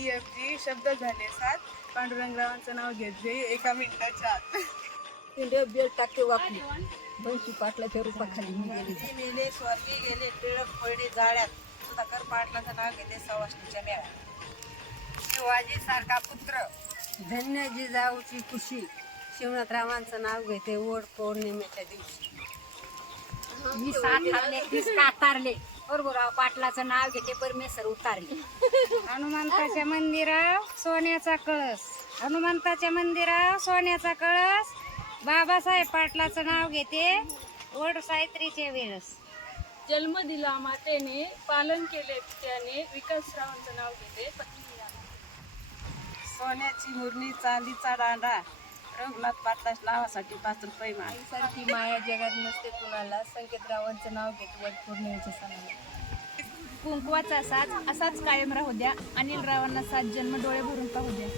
E F G शब्द झाले सात. पांडुरंगरावांचं नाव घेतले एका मिनिटाच्या आत. इंडिया बेल टाके वापली बनशी पाटलाच्या रूपाखाली मी गेली. ती मेले स्वर्गी गेले टिळक पडले जाळ्यात. सुधाकर पाटलाचं नाव घेते सवासणीच्या मेळ्यात. शिवाजी सारखा पुत्र. धन्य जिजाऊची खुशी. शिवनाथरावांचं नाव घेते ओढ पौर्णिमेच्या दिवशी. मी सात हारले. कातारले बरोबराव पाटलाचं नाव घेते परमेश्वर उतारले. हनुमंताच्या मंदिराव सोन्याचा कळस. हनुमंताच्या मंदिराव सोन्याचा कळस. बाबासाहेब पाटलाचं नाव घेते ओढ सावित्रीचे वेळस. जन्म दिला मातेने पालन केले त्याने विकासरावांचं नाव घेते पत्नी. सोन्याची मुरली चांदीचा दांडा. रघुनाथ पाटलाच नावासाठी पाच रुपये मान सारखी माया जगात नसते कुणाला. संकेतरावांचं नाव घेत वट पौर्णिमेच्या सणाला. कुंकवाचा साज असाच कायम राहू द्या. अनिल रावांना सात जन्म डोळे भरून पाहू द्या.